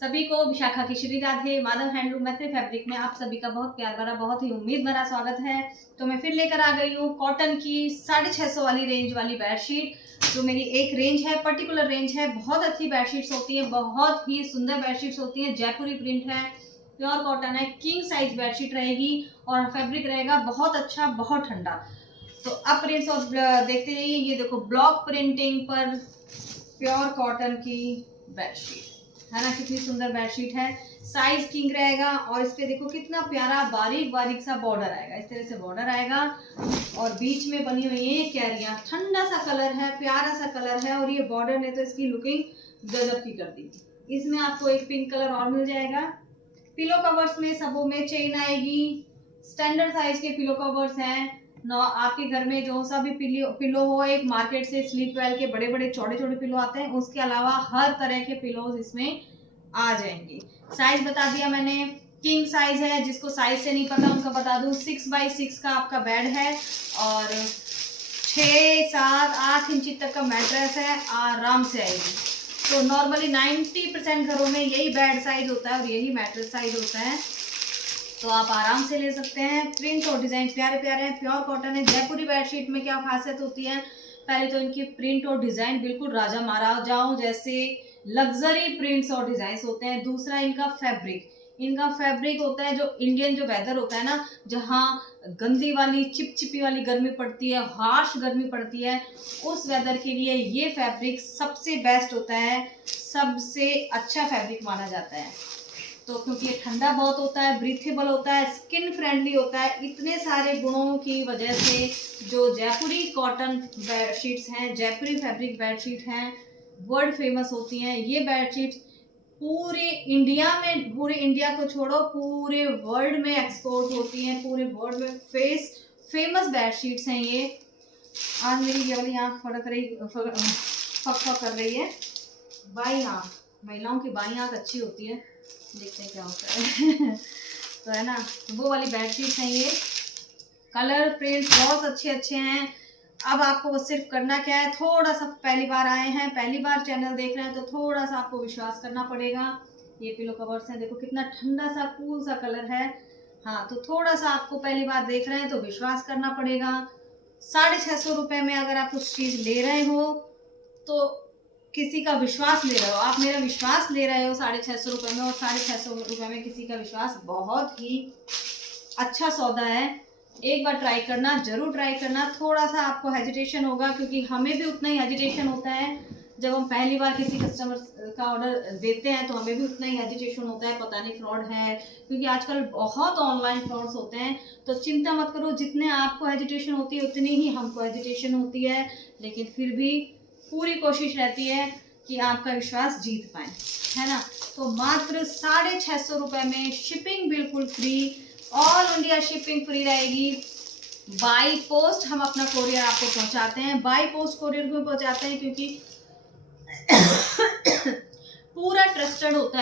सभी को विशाखा की श्री राधे। माधव हैंडलूम मैत्री फैब्रिक में आप सभी का बहुत प्यार भरा, बहुत ही उम्मीद भरा स्वागत है। तो मैं फिर लेकर आ गई हूँ कॉटन की 650 वाली रेंज वाली बेडशीट। जो मेरी एक रेंज है, पर्टिकुलर रेंज है। बहुत अच्छी बेडशीट्स होती है, बहुत ही सुंदर बेडशीट्स होती हैं। जयपुरी प्रिंट है, प्योर कॉटन है, किंग साइज बेडशीट रहेगी और फैब्रिक रहेगा बहुत अच्छा, बहुत ठंडा। तो अब प्रिंट्स और देखते जाइए। ये देखो, ब्लॉक प्रिंटिंग पर प्योर कॉटन की बेडशीट है ना, कितनी सुंदर बेडशीट है। साइज किंग रहेगा और इस पे देखो कितना प्यारा बारीक बारीक सा बॉर्डर आएगा। इस तरह से बॉर्डर आएगा और बीच में बनी हुई है कैरियां। ठंडा सा कलर है, प्यारा सा कलर है और ये बॉर्डर ने तो इसकी लुकिंग गजब की कर दी। इसमें आपको एक पिंक कलर और मिल जाएगा। पिलो कवर्स में सबों में चेन आएगी। स्टैंडर्ड साइज के पिलो कवर्स हैं। आपके घर में जो सा भी पिलो हो, एक मार्केट से स्लीप वेल के बड़े बड़े चौड़े चौड़े पिलो आते हैं, उसके अलावा हर तरह के पिलोज इसमें आ जाएंगे। साइज बता दिया मैंने, किंग साइज है। जिसको साइज से नहीं पता उनका बता दूं, 6x6 का आपका बेड है और 6, 7, 8 इंची तक का मैट्रेस है, आराम से आएगी। तो नॉर्मली 90% घरों में यही बेड साइज होता है और यही मैट्रेस साइज होता है, तो आप आराम से ले सकते हैं। प्रिंट और डिजाइन प्यारे प्यारे हैं, प्योर कॉटन है। जयपुरी बेडशीट में क्या खासियत होती है, पहले तो इनकी प्रिंट और डिजाइन बिल्कुल राजा महाराजाओं जैसे लग्जरी प्रिंट्स और डिजाइन होते हैं। दूसरा इनका फैब्रिक होता है जो इंडियन जो वेदर होता है ना, जहाँ गंदी वाली चिपचिपी वाली गर्मी पड़ती है, हार्श गर्मी पड़ती है, उस वेदर के लिए ये फैब्रिक सबसे बेस्ट होता है, सबसे अच्छा फैब्रिक माना जाता है। तो क्योंकि ये ठंडा बहुत होता है, ब्रीथेबल होता है, स्किन फ्रेंडली होता है, इतने सारे गुणों की वजह से जो जयपुरी कॉटन बेडशीट्स हैं, जयपुरी फैब्रिक बेडशीट हैं, वर्ल्ड फेमस होती हैं। ये बेडशीट पूरे इंडिया में, पूरे इंडिया को छोड़ो पूरे वर्ल्ड में एक्सपोर्ट होती हैं। पूरे वर्ल्ड में फेमस बेडशीट्स हैं ये। आज मेरी ये वाली आँख फक कर रही है। बाई आँख, महिलाओं की बाई आँख अच्छी होती है, देखते हैं क्या होता है। तो है ना, वो वाली बेडशीट हैं ये। कलर प्रिंट्स बहुत अच्छे अच्छे हैं। अब आपको बस सिर्फ करना क्या है, थोड़ा सा पहली बार आए हैं, पहली बार चैनल देख रहे हैं, तो थोड़ा सा आपको विश्वास करना पड़ेगा। ये पिलो कवर्स हैं, देखो कितना ठंडा सा कूल सा कलर है। हाँ, तो थोड़ा सा आपको पहली बार देख रहे हैं तो विश्वास करना पड़ेगा। 650 रुपये में अगर आप कुछ चीज़ ले रहे हो तो किसी का विश्वास ले रहे हो, आप मेरा विश्वास ले रहे हो 650 रुपये में, और 650 रुपये में किसी का विश्वास बहुत ही अच्छा सौदा है। एक बार ट्राई करना, जरूर ट्राई करना। थोड़ा सा आपको हेजिटेशन होगा क्योंकि हमें भी उतना ही हेजिटेशन होता है जब हम पहली बार किसी कस्टमर का ऑर्डर देते हैं, तो हमें भी उतना ही हेजिटेशन होता है, पता नहीं फ्रॉड है, क्योंकि आजकल बहुत ऑनलाइन फ्रॉड्स होते हैं। तो चिंता मत करो, जितने आपको हेजिटेशन होती है उतनी ही हमको हेजिटेशन होती है, लेकिन फिर भी पूरी कोशिश रहती है कि आपका विश्वास जीत पाए, है ना। तो मात्र 650 रुपये में शिपिंग बिल्कुल free, all India shipping free रहेगी। बाई पोस्ट हम अपना कोरियर आपको पहुंचाते हैं। बाई पोस्ट कोरियर क्यों पहुंचाते हैं, क्योंकि पूरा ट्रस्टेड होता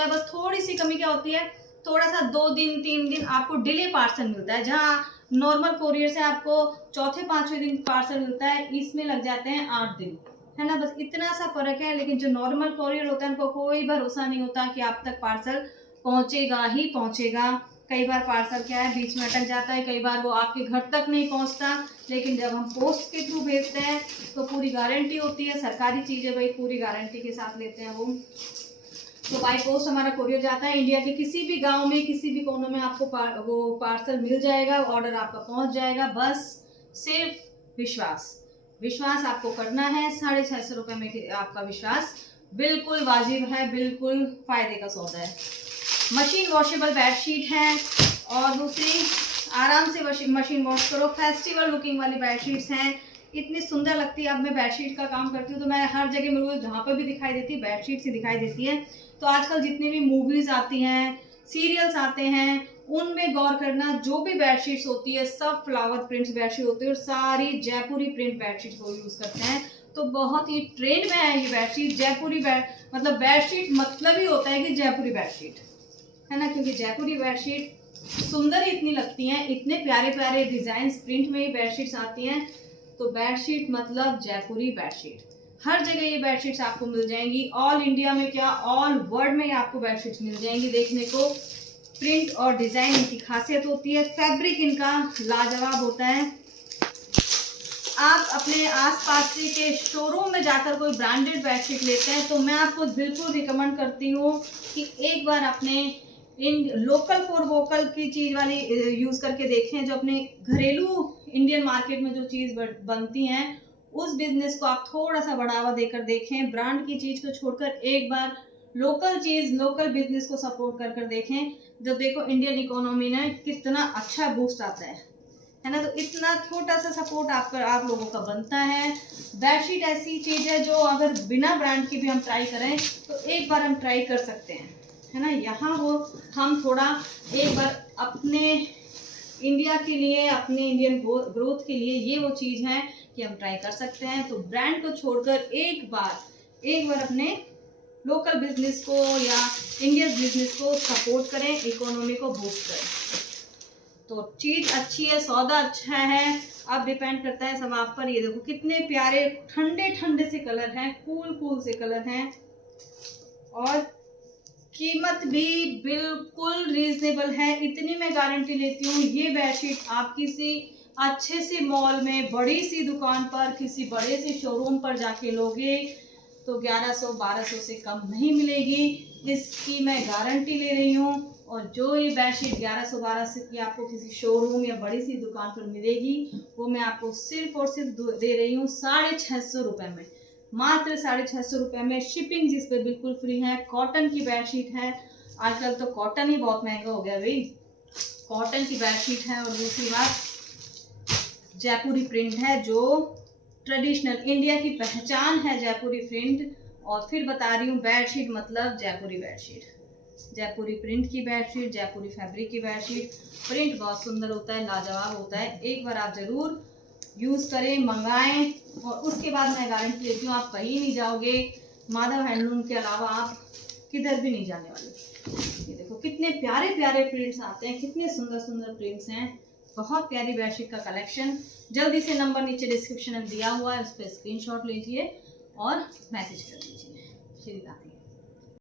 है। बस थोड़ी सी कमी क्या होती है, थोड़ा सा 2 दिन 3 दिन आपको डिले पार्सल मिलता है। जहाँ नॉर्मल कोरियर से आपको चौथे 5वें दिन पार्सल मिलता है, इसमें लग जाते हैं 8 दिन, है ना। बस इतना सा फर्क है। लेकिन जो नॉर्मल कोरियर होता है उनको कोई भरोसा नहीं होता कि आप तक पार्सल पहुंचेगा ही पहुंचेगा। कई बार पार्सल क्या है, बीच में अटक जाता है, कई बार वो आपके घर तक नहीं पहुंचता। लेकिन जब हम पोस्ट के थ्रू भेजते हैं तो पूरी गारंटी होती है, सरकारी चीज़ है भाई, पूरी गारंटी के साथ लेते हैं वो। तो बाई पोस्ट हमारा कोरियर जाता है, इंडिया के किसी भी गांव में, किसी भी कोने में आपको वो पार्सल मिल जाएगा, ऑर्डर आपका पहुंच जाएगा। बस सिर्फ विश्वास आपको करना है। 650 रुपये में आपका विश्वास बिल्कुल वाजिब है, बिल्कुल फायदे का सौदा है। मशीन वॉशेबल बेडशीट है और दूसरी आराम से मशीन वॉश करो, फेस्टिवल लुकिंग वाली बेडशीट्स हैं। इतनी सुंदर लगती है। अब मैं बेडशीट का काम करती हूँ तो मैं हर जगह मेरे को जहाँ पर भी दिखाई देती है बेडशीट ही दिखाई देती है। तो आजकल जितनी भी मूवीज आती हैं, सीरियल्स आते हैं, उनमें गौर करना, जो भी बेडशीट्स होती है सब फ्लावर प्रिंट्स बेडशीट होती है और सारी जयपुरी प्रिंट बेडशीट को यूज़ करते हैं। तो बहुत ही ट्रेंड में है ये बेडशीट। जयपुरी मतलब बेडशीट मतलब ही होता है कि जयपुरी बेडशीट, है ना, क्योंकि जयपुरी बेडशीट सुंदर ही इतनी लगती हैं, इतने प्यारे प्यारे डिजाइन प्रिंट में ये बेडशीट्स आती हैं। तो बेडशीट मतलब जयपुरी बेडशीट। हर जगह ये बेडशीट्स आपको मिल जाएंगी। ऑल इंडिया में क्या, ऑल वर्ल्ड में ये आपको बेडशीट्स मिल जाएंगी देखने को। प्रिंट और डिज़ाइन इनकी खासियत होती है। फैब्रिक इनका लाजवाब होता है। आप अपने आसपास के शोरूम में जाकर कोई ब्रांडेड बेडशीट लेते हैं तो मैं आपको बिल्कुल रिकमेंड करती हूँ कि एक बार अपने इन लोकल फॉर वोकल की चीज़ वाली यूज़ करके देखें। जो अपने घरेलू इंडियन मार्केट में जो चीज़ बनती हैं उस बिजनेस को आप थोड़ा सा बढ़ावा देकर देखें। ब्रांड की चीज़ को छोड़कर एक बार लोकल चीज़, लोकल बिजनेस को सपोर्ट कर कर देखें। जब देखो इंडियन इकोनॉमी में कितना अच्छा बूस्ट आता है ना। तो इतना छोटा सा सपोर्ट आप लोगों का बनता है। बेडशीट ऐसी चीज़ है जो अगर बिना ब्रांड की भी हम ट्राई करें तो एक बार हम ट्राई कर सकते हैं, है ना। यहाँ वो हम थोड़ा एक बार अपने इंडिया के लिए, अपने इंडियन ग्रोथ के लिए ये वो चीज़ है कि हम ट्राई कर सकते हैं। तो ब्रांड को छोड़कर एक बार अपने लोकल बिजनेस को या इंडियन बिजनेस को सपोर्ट करें, इकोनॉमी को बूस्ट करें। तो चीज़ अच्छी है, सौदा अच्छा है, अब डिपेंड करता है सब आप पर। ये देखो कितने प्यारे ठंडे ठंडे से कलर हैं, कूल से कलर हैं और कीमत भी बिल्कुल रीजनेबल है। इतनी मैं गारंटी लेती हूँ, ये बेडशीट आप किसी अच्छे से मॉल में, बड़ी सी दुकान पर, किसी बड़े से शोरूम पर जाके लोगे तो 1100-1200 से कम नहीं मिलेगी, इसकी मैं गारंटी ले रही हूँ। और जो ये बेडशीट 1100-1200 की आपको किसी शोरूम या बड़ी सी दुकान पर मिलेगी वो मैं आपको सिर्फ और सिर्फ दे रही हूँ 650 रुपये में, मात्र 650 रुपये में। शिपिंग जिस पे बिल्कुल फ्री है। कॉटन की बेडशीट है, आजकल तो कॉटन ही बहुत महंगा हो गया भाई। कॉटन की बेडशीट है और दूसरी बात जयपुरी प्रिंट है, जो ट्रेडिशनल इंडिया की पहचान है जयपुरी प्रिंट। और फिर बता रही हूँ बेडशीट मतलब जयपुरी बेडशीट, जयपुरी प्रिंट की बेडशीट, जयपुरी फैब्रिक की बेडशीट। प्रिंट बहुत सुंदर होता है, लाजवाब होता है। एक बार आप ज़रूर यूज़ करें, मंगाएं और उसके बाद मैं गारंटी देती हूँ आप कहीं नहीं जाओगे। माधव हैंडलूम के अलावा आप किधर भी नहीं जाने वाले। ये देखो कितने प्यारे प्यारे प्रिंट्स आते हैं, कितने सुंदर सुंदर प्रिंट्स हैं। बहुत प्यारी बेडशीट का कलेक्शन। जल्दी से नंबर नीचे डिस्क्रिप्शन में दिया हुआ है, उस पर स्क्रीनशॉट लीजिए और मैसेज कर दीजिए। श्री राधे।